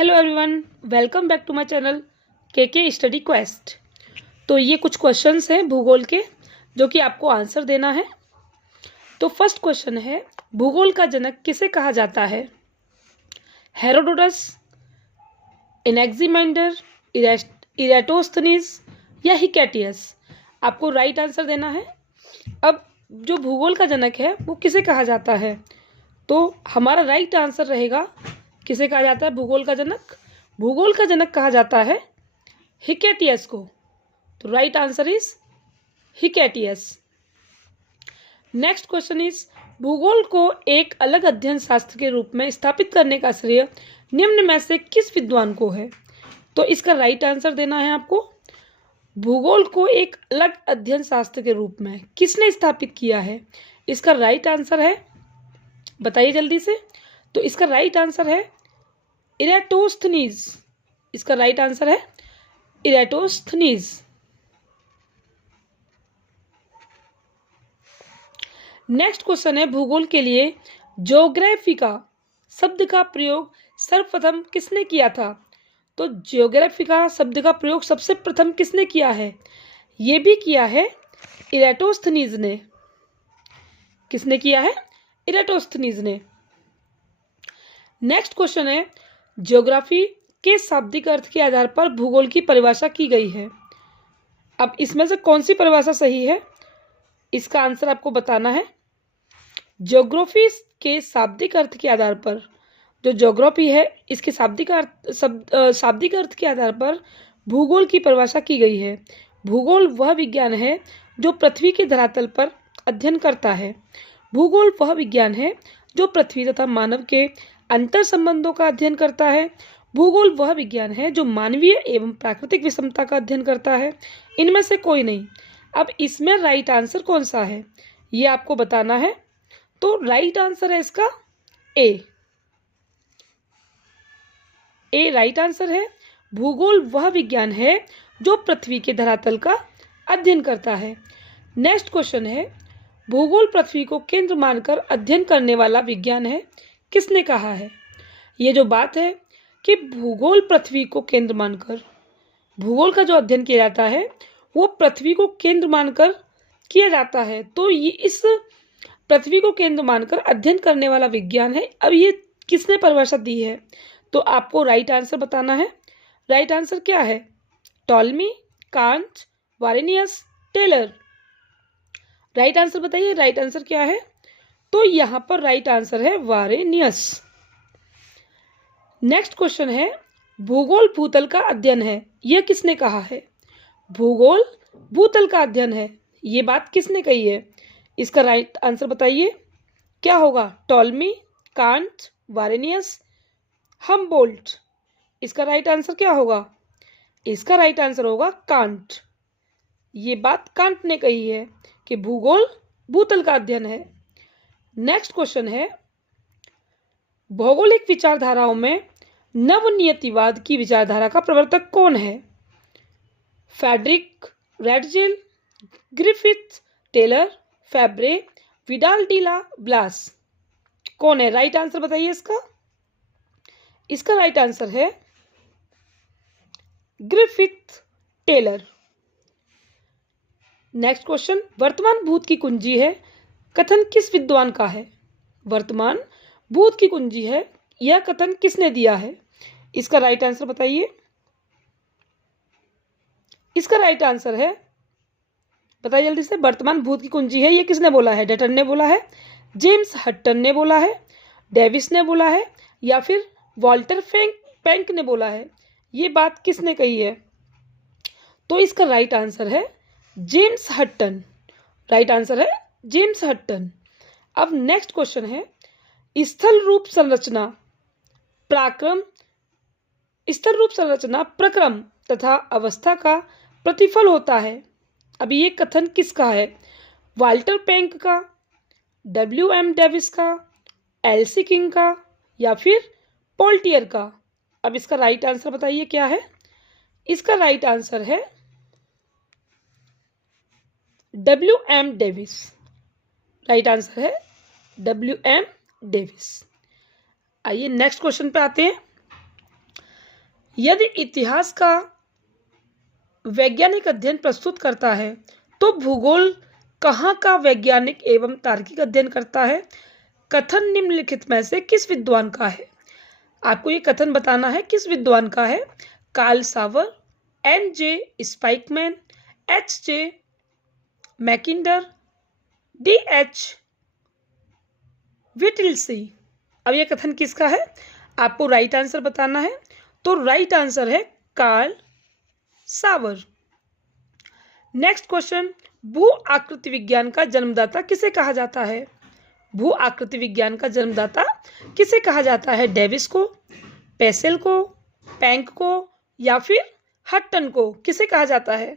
Hello everyone, welcome back to my channel के study quest. तो ये कुछ क्वेश्चंस हैं भूगोल के जो कि आपको आंसर देना है। तो फर्स्ट क्वेश्चन है, भूगोल का जनक किसे कहा जाता है? हेरोडोटस, एनेक्सिमेंडर, इरेटोस्थनीज या हिकेटियस? आपको राइट आंसर देना है। अब जो भूगोल का जनक है वो किसे कहा जाता है? तो हमारा राइट आंसर रहेगा, किसे कहा जाता है भूगोल का जनक? भूगोल का जनक कहा जाता है हिकेटियस को। तो right answer is Hecataeus. Next question is, भूगोल को एक अलग अध्ययन शास्त्र के रूप में स्थापित करने का श्रेय निम्न में से किस विद्वान को है? तो इसका राइट आंसर देना है आपको। भूगोल को एक अलग अध्ययन शास्त्र के रूप में किसने स्थापित किया है? इसका राइट आंसर है, बताइए जल्दी से। तो इसका राइट आंसर है इरेटोस्थनीज। इसका राइट आंसर है इरेटोस्थनीज। नेक्स्ट क्वेश्चन है, भूगोल के लिए ज्योग्राफिका शब्द का प्रयोग सर्वप्रथम किसने किया था? तो ज्योग्राफिका शब्द का प्रयोग सबसे प्रथम किसने किया है? ये भी किया है इरेटोस्थनीज ने। किसने किया है? इरेटोस्थनीज ने। नेक्स्ट क्वेश्चन है, ज्योग्राफी के शाब्दिक अर्थ के आधार पर भूगोल की परिभाषा की गई है। अब इसमें से कौन सी परिभाषा सही है, इसका आंसर आपको बताना है। ज्योग्राफी के शाब्दिक अर्थ के आधार पर, जो ज्योग्राफी है इसके शाब्दिक अर्थ के आधार पर भूगोल की परिभाषा की गई है। भूगोल वह विज्ञान है जो पृथ्वी के धरातल पर अध्ययन करता है। भूगोल वह विज्ञान है जो पृथ्वी तथा मानव के अंतर संबंधों का अध्ययन करता है। भूगोल वह विज्ञान है जो मानवीय एवं प्राकृतिक विषमता का अध्ययन करता है। इनमें से कोई नहीं। अब इसमें राइट आंसर कौन सा है ये आपको बताना है। तो राइट आंसर है इसका ए राइट आंसर है। भूगोल वह विज्ञान है जो पृथ्वी के धरातल का अध्ययन करता है। नेक्स्ट क्वेश्चन है, भूगोल पृथ्वी को केंद्र मानकर अध्ययन करने वाला विज्ञान है, किसने कहा है? ये जो बात है कि भूगोल पृथ्वी को केंद्र मानकर, भूगोल का जो अध्ययन किया जाता है वो पृथ्वी को केंद्र मानकर किया जाता है। तो ये इस पृथ्वी को केंद्र मानकर अध्ययन करने वाला विज्ञान है। अब ये किसने परिभाषा दी है? तो आपको राइट आंसर बताना है। राइट आंसर क्या है? Ptolemy, Kant, Varenius, Taylor. Right answer बताइए, राइट आंसर क्या है? तो यहां पर राइट आंसर है वारेनियस। नेक्स्ट क्वेश्चन है, भूगोल भूतल का अध्ययन है, यह किसने कहा है? भूगोल भूतल का अध्ययन है, ये बात किसने कही है? इसका राइट आंसर बताइए, क्या होगा? Ptolemy, Kant, Varenius, Humboldt. इसका राइट आंसर क्या होगा? इसका राइट आंसर होगा कांट। ये बात कांट ने कही है कि भूगोल भूतल का अध्ययन है। नेक्स्ट क्वेश्चन है, भौगोलिक विचारधाराओं में नवनियतिवाद की विचारधारा का प्रवर्तक कौन है? Friedrich Ratzel, Griffith, Taylor, Febvre, Vidal de la Blache. कौन है? राइट आंसर बताइए इसका। इसका राइट आंसर है ग्रिफिथ टेलर। नेक्स्ट क्वेश्चन, वर्तमान भूत की कुंजी है, कथन किस विद्वान का है? वर्तमान भूत की कुंजी है, यह कथन किसने दिया है? इसका राइट आंसर बताइए। इसका राइट आंसर है, बताइए जल्दी से, वर्तमान भूत की कुंजी है, यह किसने बोला है? डटन ने बोला है, जेम्स हट्टन ने बोला है, डेविस ने बोला है, या फिर वॉल्टर पेंक ने बोला है? ये बात किसने कही है? तो इसका राइट आंसर है जेम्स हट्टन। राइट आंसर है जेम्स हट्टन। अब नेक्स्ट क्वेश्चन है, स्थल रूप संरचना प्रक्रम तथा अवस्था का प्रतिफल होता है। अब ये कथन किसका है? वाल्टर पेंक का, WM डेविस का, एलसी किंग का, या फिर पोल्टियर का? अब इसका राइट आंसर बताइए क्या है? इसका राइट आंसर है WM डेविस। राइट आंसर है WM डेविस। आइए नेक्स्ट क्वेश्चन पे आते हैं। यदि इतिहास का वैज्ञानिक अध्ययन प्रस्तुत करता है तो भूगोल कहाँ का वैज्ञानिक एवं तार्किक अध्ययन करता है? कथन निम्नलिखित में से किस विद्वान का है? आपको ये कथन बताना है किस विद्वान का है। कार्ल सावर, N.J. Spykman, H.J. Mackinder, D.H. विटिल्सी। अब ये कथन किसका है? आपको राइट आंसर बताना है। तो राइट आंसर है कार्ल सावर। नेक्स्ट क्वेश्चन, भू आकृति विज्ञान का जन्मदाता किसे कहा जाता है? भू आकृति विज्ञान का जन्मदाता किसे कहा जाता है? डेविस को, पेसेल को, पैंक को या फिर हट्टन को किसे कहा जाता है?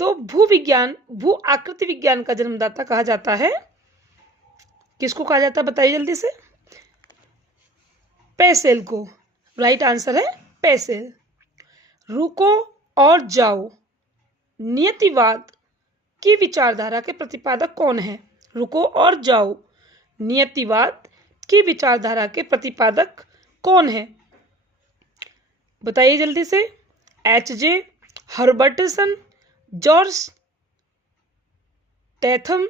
तो भू आकृति विज्ञान का जन्मदाता कहा जाता है, किसको कहा जाता है बताइए जल्दी से? पेसेल को। राइट आंसर है पेसेल। रुको और जाओ नियतिवाद की विचारधारा के प्रतिपादक कौन है? रुको और जाओ नियतिवाद की विचारधारा के प्रतिपादक कौन है? बताइए जल्दी से। H.J. हर्बर्टसन, जॉर्ज टैथम,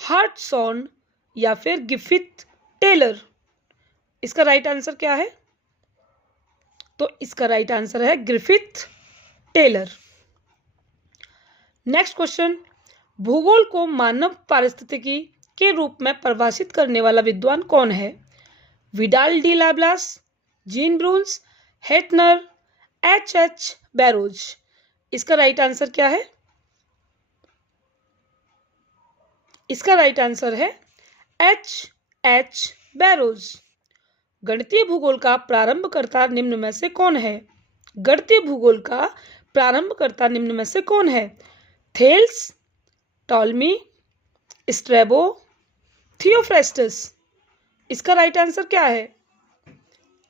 हार्टसॉन या फिर गिफिथ टेलर। इसका राइट आंसर क्या है? तो इसका राइट आंसर है ग्रिफिथ टेलर। नेक्स्ट क्वेश्चन, भूगोल को मानव पारिस्थितिकी के रूप में परिभाषित करने वाला विद्वान कौन है? Vidal de la Blache, Jean Brunhes, Hettner, H.H. Barrows. इसका राइट आंसर क्या है? इसका राइट आंसर है H.H. बैरोज। गणितीय भूगोल का प्रारंभकर्ता निम्न में से कौन है? गणितीय भूगोल का प्रारंभकर्ता निम्न में से कौन है? Thales, Ptolemy, Strabo, Theophrastus. इसका राइट आंसर क्या है?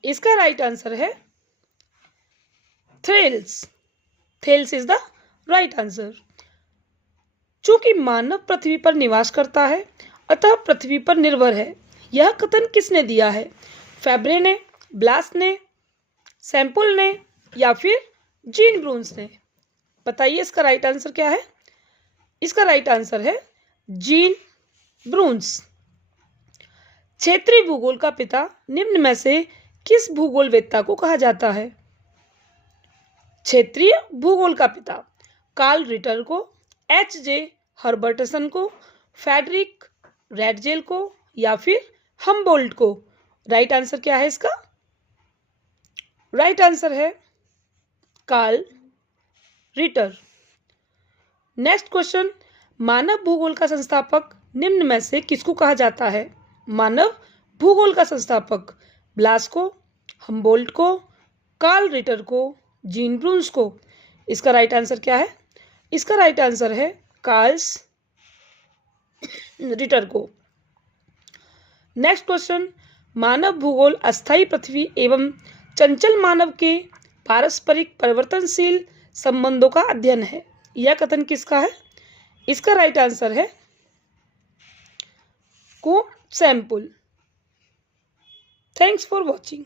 इसका राइट आंसर है Thales. Thales is the right answer. चूंकि मानव पृथ्वी पर निवास करता है अतः पृथ्वी पर निर्भर है, यह कथन किसने दिया है? फैब्रे ने, ब्लास ने, सैंपुल ने या फिर जीन ब्रून्स ने? बताइए इसका राइट आंसर क्या है? इसका राइट आंसर है जीन ब्रून्स। क्षेत्रीय भूगोल का पिता निम्न में से किस भूगोलवेत्ता को कहा जाता है? क्षेत्रीय भूगोल का पिता कार्ल रिटर को, H.J. हर्बर्टसन को, फ्रेडरिक रैटजेल को या फिर हमबोल्ट को? राइट आंसर क्या है इसका? राइट आंसर है कार्ल रिटर। नेक्स्ट क्वेश्चन, मानव भूगोल का संस्थापक निम्न में से किसको कहा जाता है? मानव भूगोल का संस्थापक ब्लास को, हमबोल्ट को, कार्ल रिटर को, जीन ब्रून्स को? इसका राइट आंसर क्या है? इसका राइट आंसर है कार्ल्स रिटर को। नेक्स्ट क्वेश्चन, मानव भूगोल अस्थायी पृथ्वी एवं चंचल मानव के पारस्परिक परिवर्तनशील संबंधों का अध्ययन है। यह कथन किसका है? इसका राइट आंसर है को सैंपुल। Thanks for watching.